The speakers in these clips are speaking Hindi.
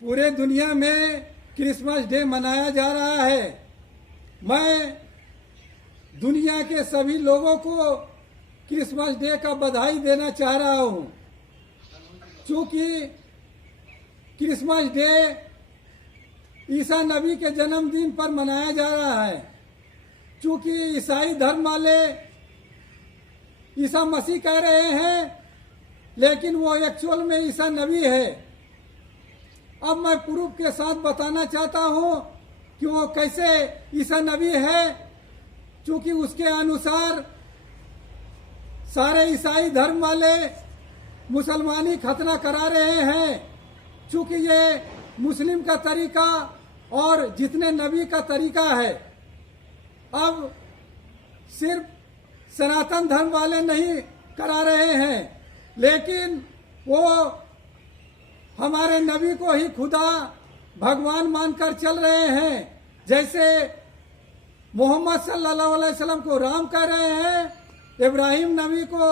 पूरे दुनिया में क्रिसमस डे मनाया जा रहा है। मैं दुनिया के सभी लोगों को क्रिसमस डे का बधाई देना चाह रहा हूं, क्योंकि क्रिसमस डे ईसा नबी के जन्मदिन पर मनाया जा रहा है। क्योंकि ईसाई धर्म वाले ईसा मसीह कह रहे हैं, लेकिन वो एक्चुअल में ईसा नबी है। अब मैं प्रूफ के साथ बताना चाहता हूं कि वो कैसे ईसा नबी है। क्योंकि उसके अनुसार सारे ईसाई धर्म वाले मुसलमानी खतना करा रहे हैं। क्योंकि ये मुस्लिम का तरीका और जितने नबी का तरीका है। अब सिर्फ सनातन धर्म वाले नहीं करा रहे हैं, लेकिन वो हमारे नबी को ही खुदा भगवान मानकर चल रहे हैं। जैसे मोहम्मद सल्लल्लाहु अलैहि वसल्लम को राम कह रहे हैं, इब्राहिम नबी को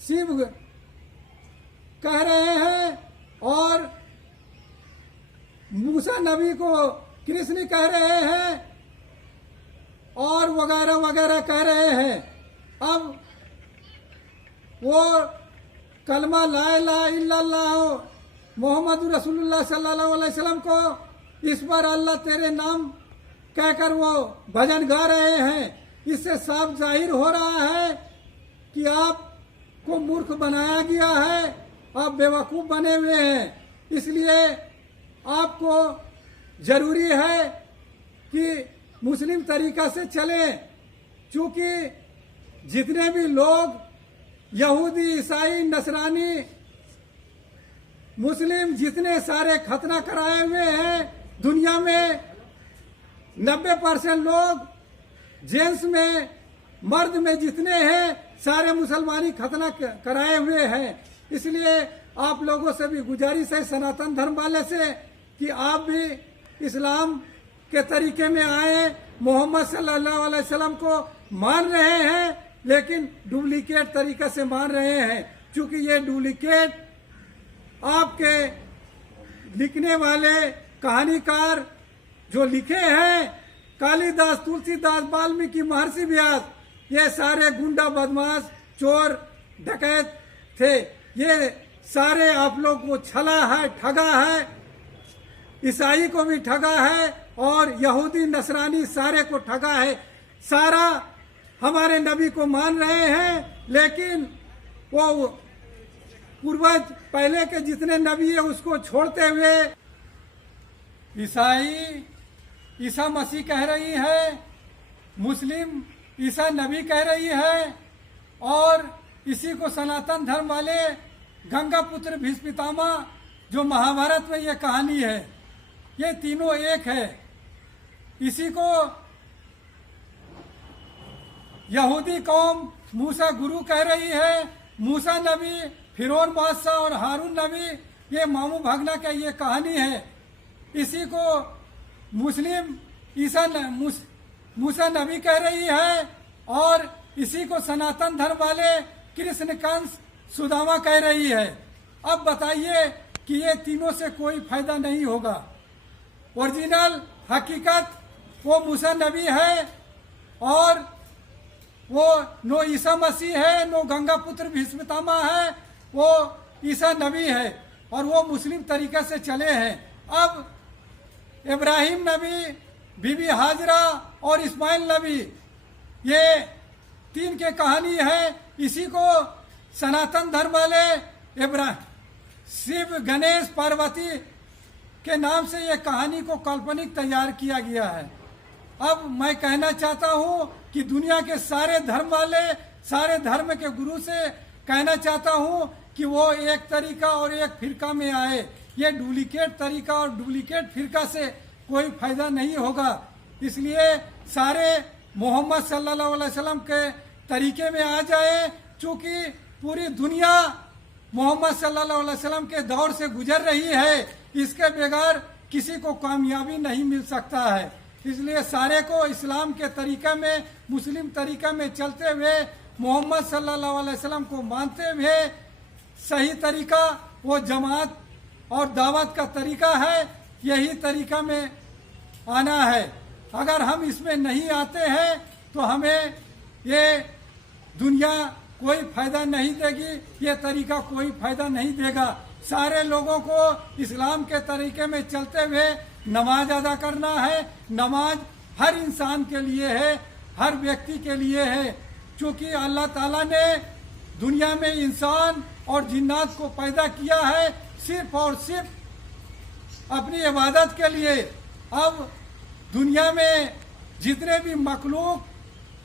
शिव कह रहे हैं और मूसा नबी को कृष्ण कह रहे हैं और वगैरह वगैरह कह रहे हैं। अब वो कलमा ला इलाहा इल्लल्लाह मोहम्मद रसूलुल्लाह सल्लल्लाहु अलैहि वसल्लम को इस पर अल्लाह तेरे नाम कहकर वो भजन गा रहे हैं। इससे साफ जाहिर हो रहा है कि आपको मूर्ख बनाया गया है, आप बेवकूफ बने हुए हैं। इसलिए आपको जरूरी है कि मुस्लिम तरीका से चलें। क्योंकि जितने भी लोग यहूदी, ईसाई, नसरानी, मुस्लिम जितने सारे खतना कराए हुए हैं दुनिया में, 90% लोग जेंट्स में, मर्द में जितने हैं सारे मुसलमानी खतना कराए हुए हैं। इसलिए आप लोगों से भी गुजारिश है, सनातन धर्म वाले से, कि आप भी इस्लाम के तरीके में आए। मोहम्मद सल्लल्लाहु अलैहि वसल्लम को मान रहे हैं, लेकिन डुप्लीकेट तरीके से मान रहे हैं। क्योंकि ये डुप्लीकेट आपके लिखने वाले कहानीकार जो लिखे हैं, कालिदास, तुलसीदास, वाल्मीकि, महर्षि व्यास, ये सारे गुंडा, बदमाश, चोर, डकैत थे। ये सारे आप लोग को छला है, ठगा है, ईसाई को भी ठगा है और यहूदी, नसरानी सारे को ठगा है। सारा हमारे नबी को मान रहे हैं, लेकिन वो पूर्वज पहले के जितने नबी है उसको छोड़ते हुए ईसाई ईसा मसीह कह रही है, मुस्लिम ईसा नबी कह रही है, और इसी को सनातन धर्म वाले गंगा पुत्र भीष्म पितामह, जो महाभारत में ये कहानी है, ये तीनों एक है। इसी को यहूदी कौम मूसा गुरु कह रही है। मूसा नबी, फिरौन बादशाह और हारून नबी ये मामू भागना का ये कहानी है। इसी को मुस्लिम मूसा नबी कह रही है और इसी को सनातन धर्म वाले कृष्ण कंस सुदामा कह रही है। अब बताइए कि ये तीनों से कोई फायदा नहीं होगा। ओरिजिनल हकीकत वो मूसा नबी है और वो नो ईसा मसीह है, नो गंगा पुत्र भीष्म पितामह है, वो ईसा नबी है और वो मुस्लिम तरीके से चले हैं। अब इब्राहिम नबी, बीबी हाजरा और इस्माइल नबी, ये तीन के कहानी है। इसी को सनातन धर्म वाले शिव, गणेश, पार्वती के नाम से ये कहानी को काल्पनिक तैयार किया गया है। अब मैं कहना चाहता हूं कि दुनिया के सारे धर्म वाले, सारे धर्म के गुरु से कहना चाहता हूं कि वो एक तरीका और एक फिरका में आए। ये डुप्लीकेट तरीका और डुप्लीकेट फिरका से कोई फायदा नहीं होगा। इसलिए सारे मोहम्मद सल्लल्लाहु अलैहि वसल्लम के तरीके में आ जाए। चूंकि पूरी दुनिया मोहम्मद सल्लल्लाहु अलैहि वसल्लम के दौर से गुजर रही है, इसके बगैर किसी को कामयाबी नहीं मिल सकता है। इसलिए सारे को इस्लाम के तरीका में, मुस्लिम तरीका में चलते हुए, मोहम्मद सल्लल्लाहु अलैहि वसल्लम को मानते हुए, सही तरीका वो जमात और दावत का तरीका है, यही तरीका में आना है। अगर हम इसमें नहीं आते हैं तो हमें ये दुनिया कोई फायदा नहीं देगी, ये तरीका कोई फायदा नहीं देगा। सारे लोगों को इस्लाम के तरीके में चलते हुए नमाज अदा करना है। नमाज हर इंसान के लिए है, हर व्यक्ति के लिए है, क्योंकि अल्लाह ताला ने दुनिया में इंसान और जिन्नात को पैदा किया है सिर्फ और सिर्फ अपनी इबादत के लिए। अब दुनिया में जितने भी मखलूक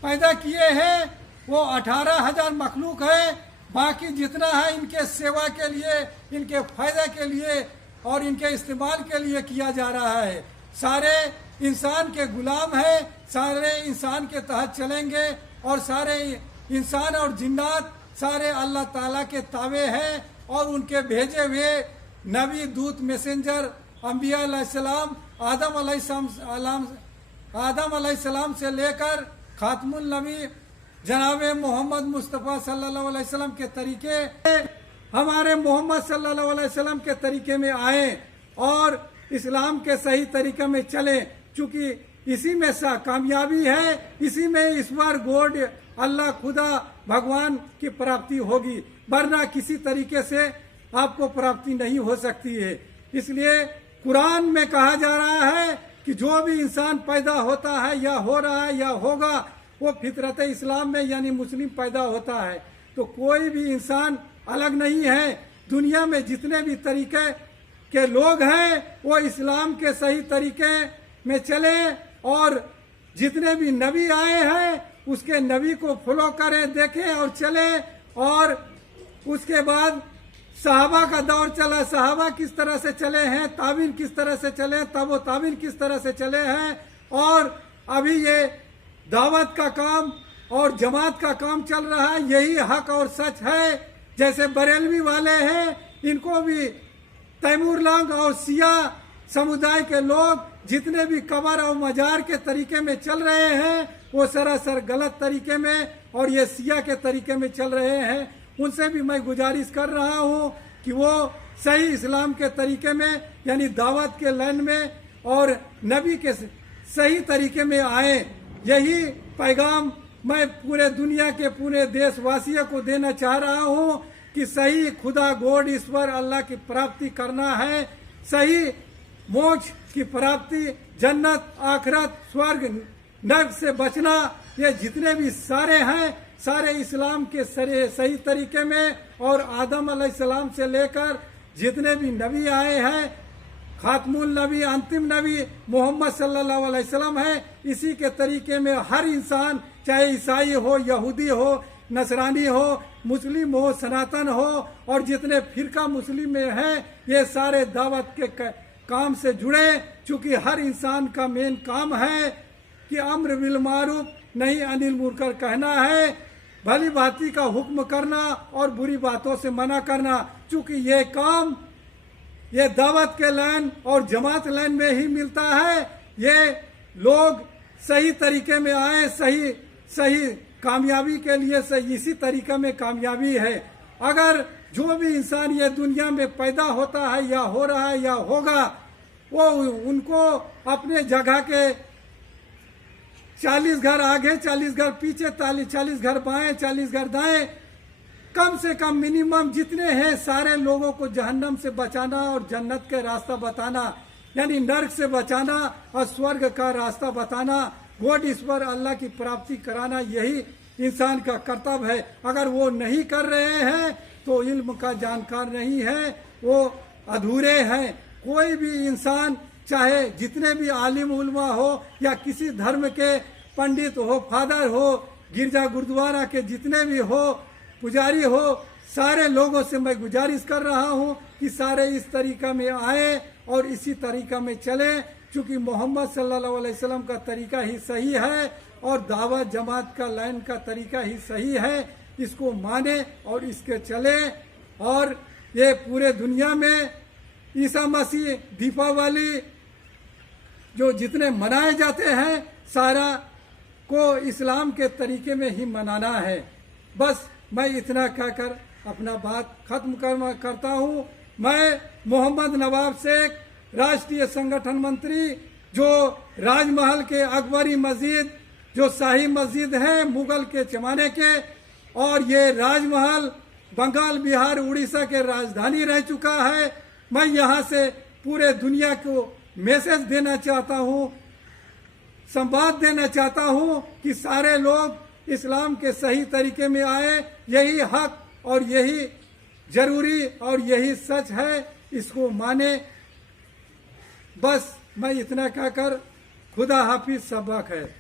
पैदा किए हैं वो 18,000 मखलूक है। बाकी जितना है इनके सेवा के लिए, इनके फायदे के लिए और इनके इस्तेमाल के लिए किया जा रहा है। सारे इंसान के गुलाम है, सारे इंसान के तहत चलेंगे और सारे इंसान और जिन्नात सारे अल्लाह ताला के तावे हैं और उनके भेजे हुए नबी, दूत, मैसेंजर, अंबिया अलैहिस्सलाम, आदम अलैहिस्सलाम से लेकर खातमुल नबी जनाब मोहम्मद मुस्तफ़ा सल्लल्लाहु अलैहि वसल्लम के तरीके, हमारे मोहम्मद सल्लल्लाहु अलैहि वसल्लम के तरीके में आए और इस्लाम के सही तरीके में चले, चूंकि इसी में कामयाबी है, इसी में ईश्वर, गॉड, अल्लाह, खुदा, भगवान की प्राप्ति होगी, वरना किसी तरीके से आपको प्राप्ति नहीं हो सकती है। इसलिए कुरान में कहा जा रहा है कि जो भी इंसान पैदा होता है या हो रहा है या होगा वो फितरत इस्लाम में यानी मुस्लिम पैदा होता है। तो कोई भी इंसान अलग नहीं है। दुनिया में जितने भी तरीके के लोग हैं वो इस्लाम के सही तरीके में चले और जितने भी नबी आए हैं उसके नबी को फॉलो करें, देखें और चले। और उसके बाद सहाबा का दौर चला, सहाबा किस तरह से चले हैं, ताबीन किस तरह से चले, तब वो ताबीन किस तरह से चले हैं। और अभी ये दावत का काम और जमात का काम चल रहा है, यही हक और सच है। जैसे बरेलवी वाले हैं, इनको भी तैमूर लंग और सिया समुदाय के लोग जितने भी कबर और मजार के तरीके में चल रहे हैं वो सरासर गलत तरीके में और ये सिया के तरीके में चल रहे हैं। उनसे भी मैं गुजारिश कर रहा हूँ कि वो सही इस्लाम के तरीके में यानी दावत के लाइन में और नबी के सही तरीके में आए। यही पैगाम मैं पूरे दुनिया के पूरे देशवासियों को देना चाह रहा हूँ कि सही खुदा, गॉड, ईश्वर, अल्लाह की प्राप्ति करना है। सही मोक्ष की प्राप्ति, जन्नत, आखिरत, स्वर्ग, नर्क से बचना, ये जितने भी सारे हैं सारे इस्लाम के सही तरीके में। और आदम अलैहिस्सलाम से लेकर जितने भी नबी आए हैं, खातमुल नबी, अंतिम नबी मोहम्मद सल्लल्लाहु अलैहि वसल्लम है, इसी के तरीके में हर इंसान, चाहे ईसाई हो, यहूदी हो, नसरानी हो, मुस्लिम हो, सनातन हो और जितने फिरका मुस्लिम में हैं, ये सारे दावत के काम से जुड़े। चूंकि हर इंसान का मेन काम है कि अम्र बिल मारूफ नहीं अनिल मुनकर कहना है, भली बाती का हुक्म करना और बुरी बातों से मना करना। चूंकि ये काम ये दावत के लाइन और जमात लाइन में ही मिलता है। ये लोग सही तरीके में आए, सही कामयाबी के लिए सही इसी तरीके में कामयाबी है। अगर जो भी इंसान ये दुनिया में पैदा होता है या हो रहा है या होगा, वो उनको अपने जगह के 40 घर आगे, 40 घर पीछे, 40 घर बाएं, 40 घर दाएं, कम से कम मिनिमम जितने हैं सारे लोगों को जहन्नम से बचाना और जन्नत के रास्ता बताना, यानी नर्क से बचाना और स्वर्ग का रास्ता बताना, गॉड, ईश्वर, अल्लाह की प्राप्ति कराना, यही इंसान का कर्तव्य है। अगर वो नहीं कर रहे हैं तो इल्म का जानकार नहीं है, वो अधूरे हैं। कोई भी इंसान चाहे जितने भी आलिम उलमा हो या किसी धर्म के पंडित हो, फादर हो, गिरजा गुरुद्वारा के जितने भी हो, पुजारी हो, सारे लोगों से मैं गुजारिश कर रहा हूँ कि सारे इस तरीका में आए और इसी तरीका में चले। चूँकि मोहम्मद सल्लल्लाहु अलैहि वसल्लम का तरीका ही सही है और दावत जमात का लाइन का तरीका ही सही है, इसको माने और इसके चले। और ये पूरे दुनिया में ईसा मसीह, दीपावली जो जितने मनाए जाते हैं सारा को इस्लाम के तरीके में ही मनाना है। बस मैं इतना कहकर अपना बात खत्म करता हूँ। मैं मोहम्मद नवाब शेख, राष्ट्रीय संगठन मंत्री, जो राजमहल के अकबरी मस्जिद, जो शाही मस्जिद है मुगल के जमाने के, और ये राजमहल बंगाल, बिहार, उड़ीसा के राजधानी रह चुका है। मैं यहाँ से पूरे दुनिया को मैसेज देना चाहता हूँ, संवाद देना चाहता हूँ कि सारे लोग इस्लाम के सही तरीके में आए। यही हक और यही जरूरी और यही सच है, इसको माने। बस मैं इतना कहकर खुदा हाफिज, सबक है।